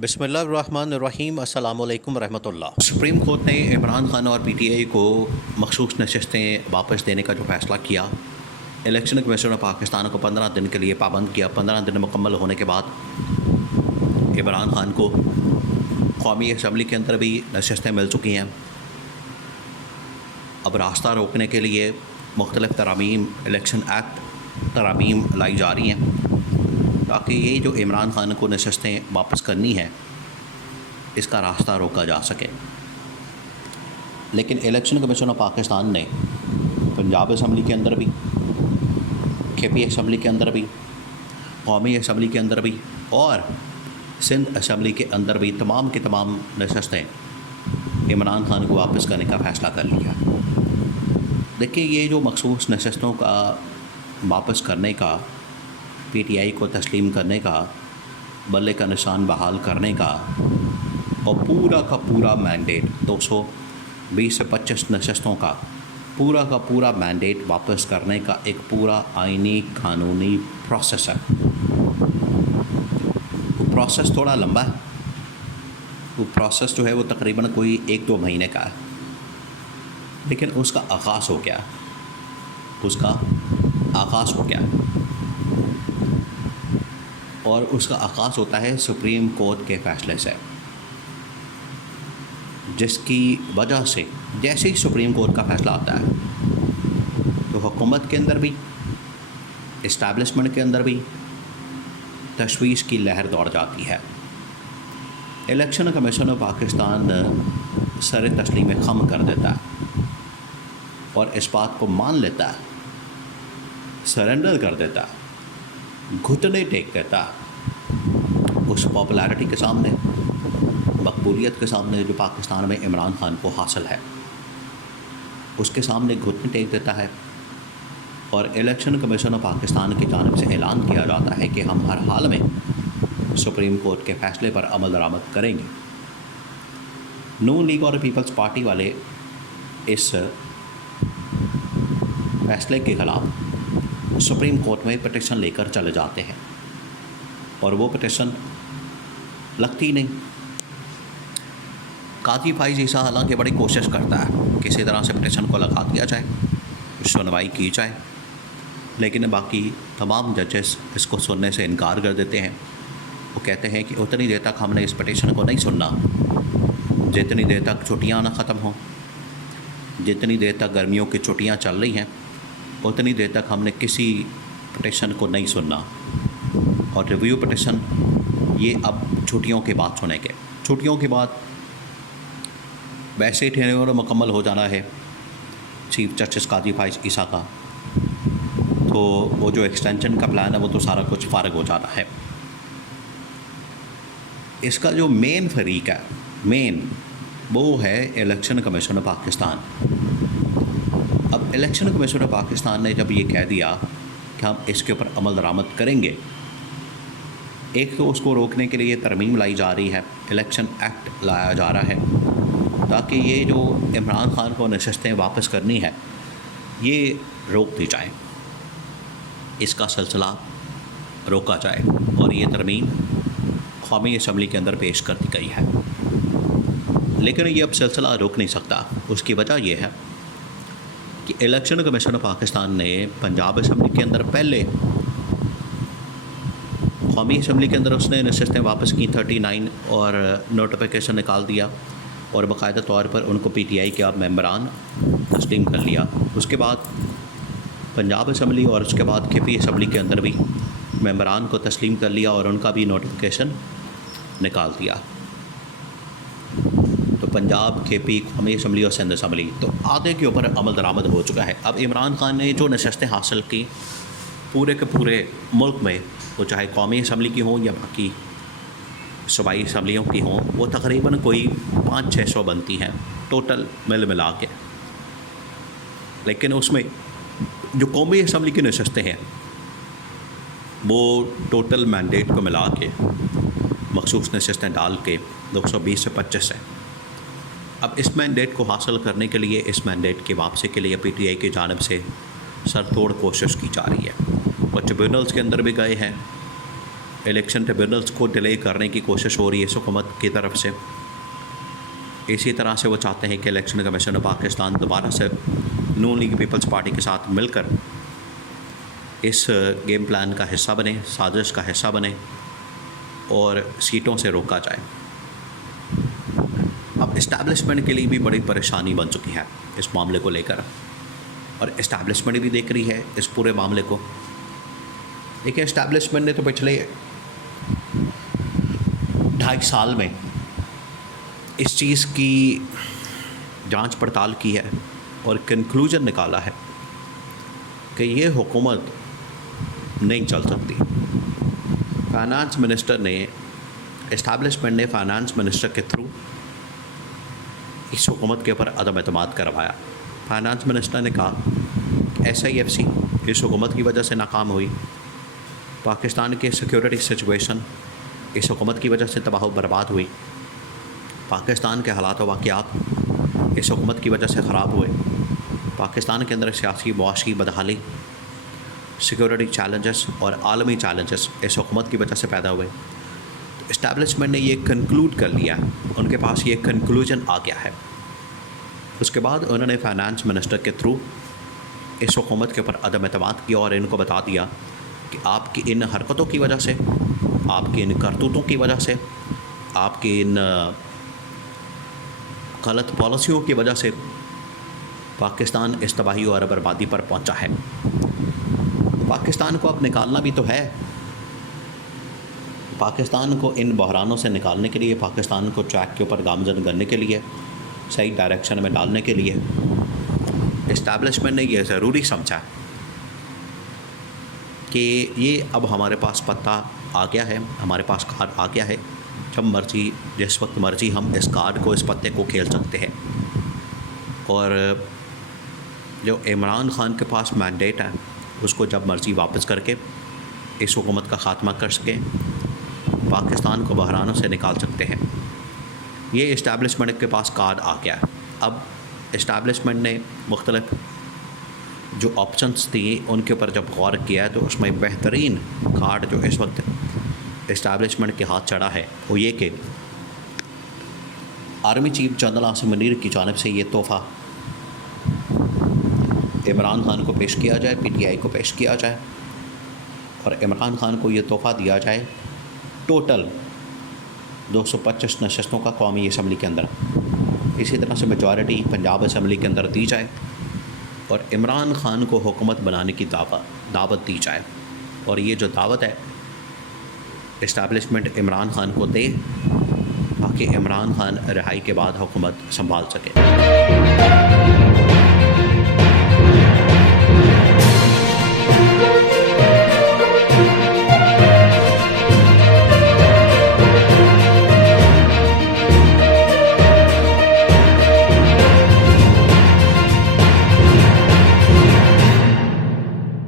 बिस्मिल्लाहिर्रहमानिर्रहीम अस्सलामु अलैकुम रहमतुल्लाह। सुप्रीम कोर्ट ने इमरान खान और पीटीआई को मखसूस नशस्तें वापस देने का जो फ़ैसला किया, इलेक्शन कमीशन ऑफ पाकिस्तान को 15 दिन के लिए पाबंद किया। 15 दिन मुकम्मल होने के बाद इमरान खान को कौमी असम्बली के अंदर भी नशस्तें मिल चुकी हैं। अब रास्ता रोकने के लिए मुख्तलिफ़ तरामीम, इलेक्शन एक्ट तरामीम लाई जा रही हैं ताकि ये जो इमरान खान को नशस्तें वापस करनी है इसका रास्ता रोका जा सके। लेकिन इलेक्शन कमीशन ऑफ पाकिस्तान ने पंजाब असम्बली के अंदर भी, KP असम्बली के अंदर भी, कौमी असम्बली के अंदर भी और सिंध असम्बली के अंदर भी तमाम की तमाम नशस्तें इमरान खान को वापस करने का फ़ैसला कर लिया। देखिए, ये जो मखसूस नशस्तों का वापस करने का, PTI को तस्लीम करने का, बल्ले का निशान बहाल करने का और पूरा का पूरा मैंडेट 220 से 25 नशस्तों का पूरा मैंडेट वापस करने का एक पूरा आईनी कानूनी प्रोसेस है। वो प्रोसेस थोड़ा लंबा है। वो प्रोसेस जो है वो तकरीबन कोई 1-2 महीने का है, लेकिन उसका आगाज़ हो गया। और उसका आगाज़ होता है सुप्रीम कोर्ट के फ़ैसले से, जिसकी वजह से जैसे ही सुप्रीम कोर्ट का फ़ैसला आता है तो हुकूमत के अंदर भी, इस्टेब्लिशमेंट के अंदर भी तशवीश की लहर दौड़ जाती है। Election commission of Pakistan sir तस्लीम खम कर देता है और इस बात को मान लेता है, सरेंडर कर देता है, घुटने टेक देता है उस पॉपुलैरिटी के सामने, मकबूलियत के सामने जो पाकिस्तान में इमरान खान को हासिल है, उसके सामने घुटने टेक देता है। और इलेक्शन कमीशन ऑफ पाकिस्तान की जानिब से ऐलान किया जाता है कि हम हर हाल में सुप्रीम कोर्ट के फ़ैसले पर अमल दरामद करेंगे। नून लीग और पीपल्स पार्टी वाले इस फैसले के ख़िलाफ़ सुप्रीम कोर्ट में पिटिशन लेकर चले जाते हैं और वो पिटिशन लगती नहीं। काजी फाइज ईसा हालांकि बड़ी कोशिश करता है किसी तरह से पिटिशन को लगा दिया जाए, सुनवाई की जाए, लेकिन बाकी तमाम जजेस इसको सुनने से इनकार कर देते हैं। वो कहते हैं कि उतनी देर तक हमने इस पिटिशन को नहीं सुनना जितनी देर तक छुट्टियाँ ना ख़त्म हों, जितनी देर तक गर्मियों की छुट्टियाँ चल रही हैं उतनी देर तक हमने किसी पिटिशन को नहीं सुनना। और रिव्यू पिटिशन ये अब छुट्टियों के बाद सुनेंगे। छुट्टियों के बाद वैसे ही टेन्योर मुकम्मल हो जाना है चीफ जस्टिस काजी फाइज ईसा का, तो वो जो एक्सटेंशन का प्लान है वो तो सारा कुछ फारग हो जाना है। इसका जो मेन फरीक है, वो है इलेक्शन कमीशन ऑफ पाकिस्तान। अब इलेक्शन कमीशन ऑफ पाकिस्तान ने जब ये कह दिया कि हम इसके ऊपर अमल दरामद करेंगे, एक तो उसको रोकने के लिए तरमीम लाई जा रही है, इलेक्शन एक्ट लाया जा रहा है ताकि ये जो इमरान खान को नशस्तें वापस करनी है ये रोक दी जाए, इसका सिलसिला रोका जाए और ये तरमीम कौमी असम्बली के अंदर पेश कर दी गई है। लेकिन ये अब सिलसिला रोक नहीं सकता। उसकी वजह यह है कि इलेक्शन कमीशन ऑफ पाकिस्तान ने पंजाब असम्बली के अंदर पहले, कौमी असम्बली के अंदर उसने नशस्तें वापस की 39 और नोटिफिकेशन निकाल दिया और बाकायदा तौर पर उनको PTI के अब मेंबरान तस्लीम कर लिया। उसके बाद पंजाब असम्बली और उसके बाद KP असम्बली के अंदर भी मेंबरान को तस्लीम कर लिया और उनका भी नोटिफिकेशन निकाल दिया। तो पंजाब, KP, कौमी असम्बली और सिंध असम्बली तो आधे के ऊपर अमल दरामद हो चुका है। अब इमरान खान ने जो नशस्तें हासिल की पूरे के पूरे मुल्क में, वो चाहे कौमी असम्बली की हों या बाकी सूबाई असम्बलियों की हों, वो तकरीबन कोई 500-600 बनती हैं टोटल मिला के। लेकिन उसमें जो कौमी असम्बली की नशस्तें हैं वो टोटल मैंडेट को मिला के, मखसूस नशस्तें डाल के 220 से 25 है। अब इस मैंडेट को हासिल करने के लिए, इस मैंडेट की वापसी के लिए PTI की जानिब से सरतोड़ कोशिश की जा रही है। वो ट्रिब्यूनल्स के अंदर भी गए हैं, इलेक्शन ट्रिब्यूनल्स को डिले करने की कोशिश हो रही है इस हुकूमत की तरफ से। इसी तरह से वो चाहते हैं कि इलेक्शन कमीशन ऑफ पाकिस्तान दोबारा से नून लीग पीपल्स पार्टी के साथ मिलकर इस गेम प्लान का हिस्सा बने, साजिश का हिस्सा बने और सीटों से रोका जाए। अब इस्टेब्लिशमेंट के लिए भी बड़ी परेशानी बन चुकी है इस मामले को लेकर, और इस्टेब्लिशमेंट भी देख रही है इस पूरे मामले को। देखिए, इस्टेब्लिशमेंट ने तो पिछले 2.5 साल में इस चीज़ की जांच पड़ताल की है और कंक्लूजन निकाला है कि ये हुकूमत नहीं चल सकती। फाइनेंस मिनिस्टर ने, इस्टेब्लिशमेंट ने फाइनेंस मिनिस्टर के थ्रू इस हुकूमत के ऊपर अदम एतमाद करवाया। फाइनेंस मिनिस्टर ने कहा SIFC इस हुकूमत की वजह से नाकाम हुई, पाकिस्तान के सिक्योरिटी सिचुएशन इस हुकूमत की वजह से तबाह बर्बाद हुई, पाकिस्तान के हालात व वाक़यात इस हुकूमत की वजह से ख़राब हुए, पाकिस्तान के अंदर सियासी मुआशी बदहाली, सिक्योरिटी चैलेंजेस और आलमी चैलेंजेस इस हुकूमत की वजह से पैदा हुए। तो इस्टेब्लिशमेंट ने ये कंक्लूड कर लिया, उनके पास ये कंक्लूजन आ गया है। उसके बाद उन्होंने फाइनेंस मिनिस्टर के थ्रू इस हुकूमत के ऊपर अदम एतमाद किया और इनको बता दिया कि आपकी इन हरकतों की वजह से, आपकी इन करतूतों की वजह से, आपकी इन गलत पॉलिसियों की वजह से पाकिस्तान इस तबाही और बर्बादी पर पहुंचा है। पाकिस्तान को अब निकालना भी तो है। पाकिस्तान को इन बहरानों से निकालने के लिए, पाकिस्तान को ट्रैक के ऊपर गामजन करने के लिए, सही डायरेक्शन में डालने के लिए इस्टेब्लिशमेंट ने यह ज़रूरी समझा कि ये अब हमारे पास पत्ता आ गया है, हमारे पास कार्ड आ गया है। जब मर्ज़ी, जिस वक्त मर्ज़ी हम इस कार्ड को, इस पत्ते को खेल सकते हैं। और जो इमरान ख़ान के पास मैंडेट है उसको जब मर्ज़ी वापस करके इस हुकूमत का ख़ात्मा कर सकें, पाकिस्तान को बहरानों से निकाल सकते हैं। ये इस्टेब्लिशमेंट के पास कार्ड आ गया है। अब इस्टेब्लिशमेंट ने मुख्तलिफ जो ऑप्शंस थी उनके ऊपर जब गौर किया है तो उसमें बेहतरीन कार्ड जो इस वक्त इस्टेब्लिशमेंट के हाथ चढ़ा है वो ये कि army chief general Asim Munir की जानिब से ये तोहफ़ा इमरान ख़ान को पेश किया जाए, PTI को पेश किया जाए और इमरान ख़ान को ये तोहफ़ा दिया जाए टोटल 225 नशस्तों का कौमी असम्बली के अंदर। इसी तरह से मेजॉरिटी पंजाब असम्बली के अंदर दी जाए और इमरान ख़ान को हुकूमत बनाने की दावत दी जाए। और ये जो दावत है इस्टेब्लिशमेंट इमरान ख़ान को दे ताकि इमरान ख़ान रिहाई के बाद हुकूमत संभाल सके।